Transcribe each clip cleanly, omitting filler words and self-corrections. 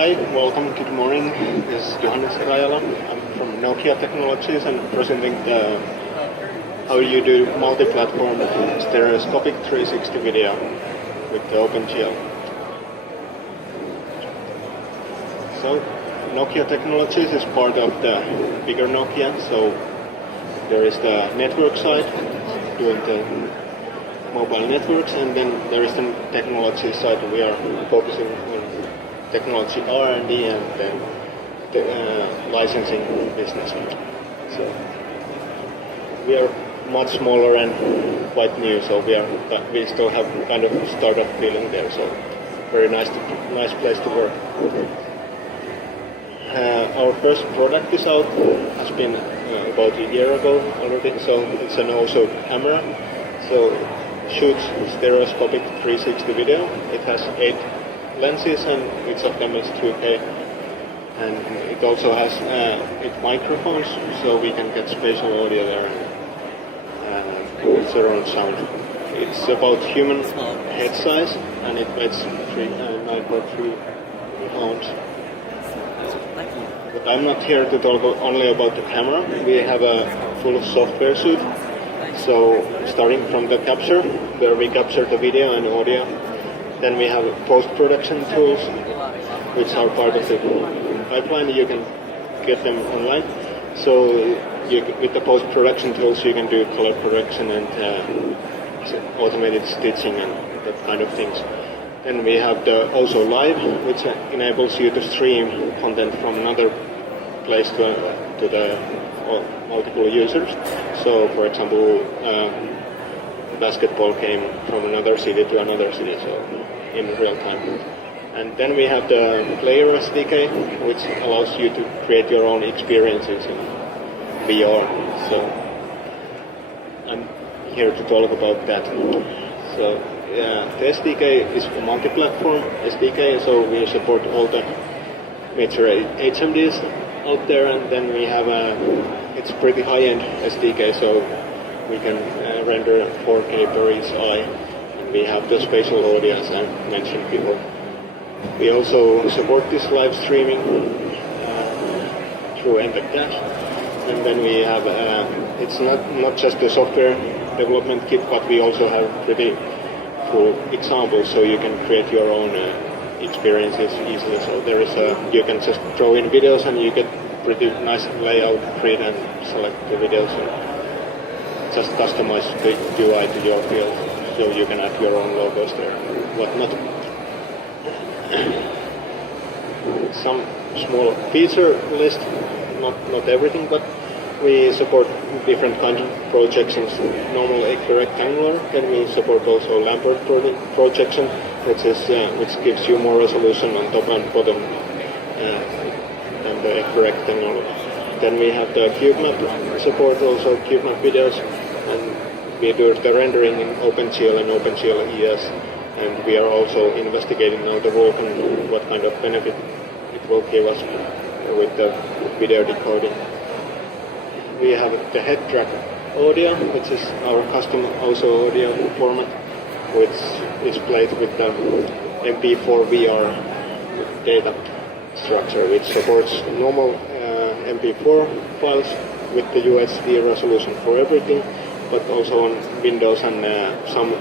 Hi, welcome, good morning. This is Johannes Rajala. I'm from Nokia Technologies and presenting how you do multi-platform stereoscopic 360 video with the OpenGL. So, Nokia Technologies is part of the bigger Nokia, so there is the network side, doing the mobile networks, and then there is the technology side. We are focusing on technology R&D and then the licensing business. So we are much smaller and quite new, so we still have kind of startup feeling there. So very nice place to work. Our first product is out, has been about a year ago already. So it's an also camera. So shoots stereoscopic 360 video. It has 8 lenses and each of them is 2K, and it also has 8 microphones, so we can get spatial audio there and surround sound. It's about human head size and it weighs 9.3 pounds. But I'm not here to talk only about the camera. We have a full software suite. So starting from the capture, where we capture the video and audio. Then we have post-production tools, which are part of the pipeline. You can get them online. So with the post-production tools, you can do color correction and automated stitching and that kind of things. Then we have the also live, which enables you to stream content from another place to the multiple users. So, for example, basketball game from another city to another city, so in real time. And then we have the player SDK, which allows you to create your own experiences in VR. So I'm here to talk about that. So the SDK is a multi-platform SDK, so we support all the major HMDs out there, and then we have it's pretty high-end SDK, so we can render 4K per each eye, and we have the spatial audio as I mentioned before. We also support this live streaming through MPEG Dash, and then we have it's not just the software development kit, but we also have pretty cool examples, so you can create your own experiences easily. So there is you can just throw in videos and you get pretty nice layout grid and select the videos. Just customize the UI to your field, so you can add your own logos there and whatnot. Some small feature list, not everything, but we support different kinds of projections. Normal rectangular, then we support also Lambert projection, which gives you more resolution on top and bottom than the rectangular. Then we have the CubeMap support, also CubeMap videos, and we do the rendering in OpenGL and OpenGL ES, and we are also investigating now the Vulkan, what kind of benefit it will give us with the video decoding. We have the head track audio, which is our custom also audio format, which is played with the MP4 VR data structure, which supports normal MP4 files with the UHD resolution for everything, but also on Windows and some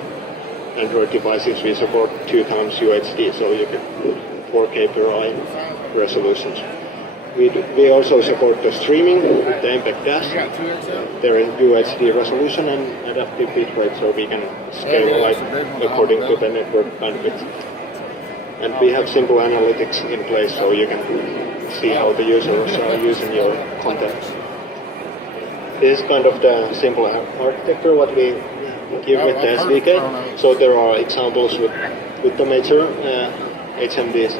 Android devices we support 2 times UHD, so you get 4K per eye resolutions. We also support the streaming with the MPEG Dash. There is UHD resolution and adaptive bitrate, so we can scale light according to the network bandwidth. And we have simple analytics in place, so you can see how the users are using your content. This is kind of the simple architecture what we give with the SDK. So there are examples with the major HMDs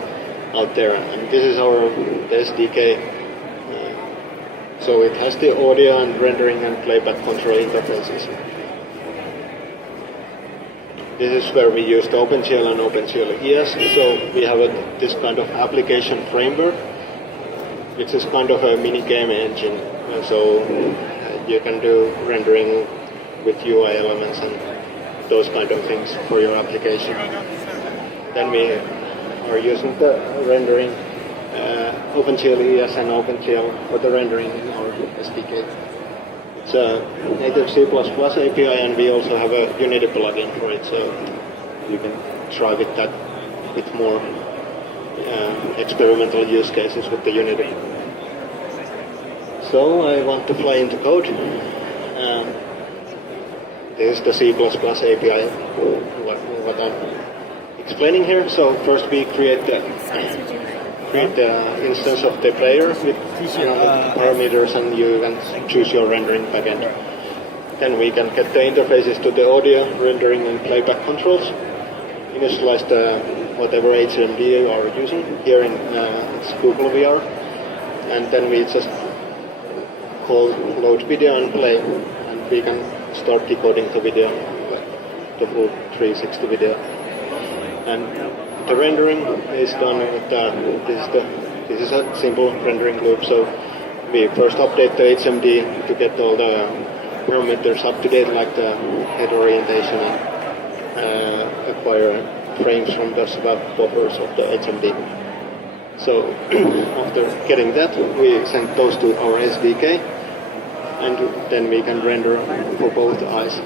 out there, and this is our SDK. So it has the audio and rendering and playback control interfaces. This is where we use the OpenGL and OpenGL ES. So we have this kind of application framework, which is kind of a mini game engine. So you can do rendering with UI elements and those kind of things for your application. Then we are using the rendering OpenGL ES and OpenGL for the rendering in our SDK. It's a native C++ API, and we also have a Unity plugin for it, so you can try with that with more experimental use cases with the Unity. So I want to fly into code. This is the C++ API, what I'm explaining here. So first we create the instance of the player with parameters, and you can choose your rendering backend. Then we can get the interfaces to the audio rendering and playback controls. Initialize the whatever HMD you are using. Here in it's Google VR, and then we just call load video and play, and we can start decoding the video, the full 360 video. And the rendering is done with this is a simple rendering loop. So we first update the HMD to get all the parameters up to date, like the head orientation, and acquire frames from the swap buffers of the HMD. So after getting that, we send those to our SDK, and then we can render for both eyes.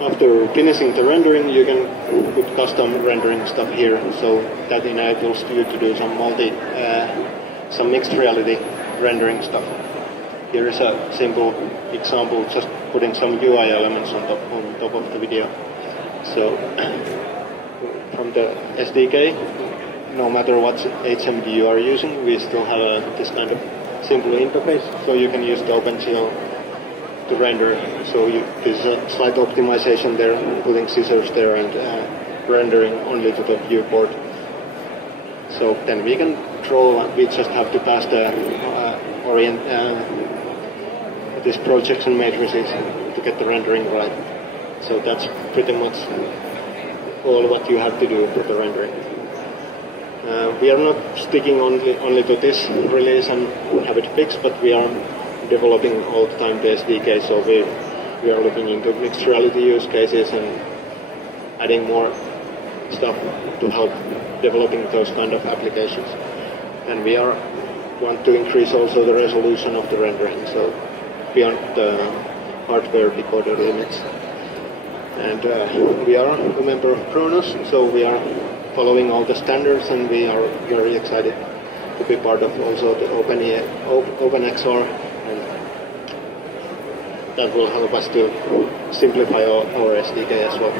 After finishing the rendering, you can put custom rendering stuff here, so that enables you to do some mixed reality rendering stuff. Here is a simple example, just putting some UI elements on top of the video. So from the SDK, no matter what HMD you are using, we still have this kind of simple interface, so you can use the OpenGL to render. So there's a slight optimization there, putting scissors there and rendering only to the viewport. So then we can draw, we just have to pass the these projection matrices to get the rendering right. So that's pretty much all what you have to do for the rendering. We are not sticking only to this release and have it fixed, but we are developing all the time the SDK, so we are looking into mixed reality use cases and adding more stuff to help developing those kind of applications. And we want to increase also the resolution of the rendering, so beyond the hardware decoder limits. And we are a member of Kronos, so we are following all the standards, and we are very excited to be part of also the OpenXR, and that will help us to simplify our SDK as well.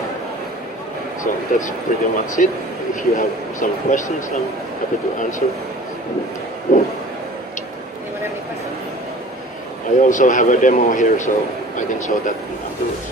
So that's pretty much it. If you have some questions, I'm happy to answer. Anyone have any questions? I also have a demo here, so I can show that afterwards.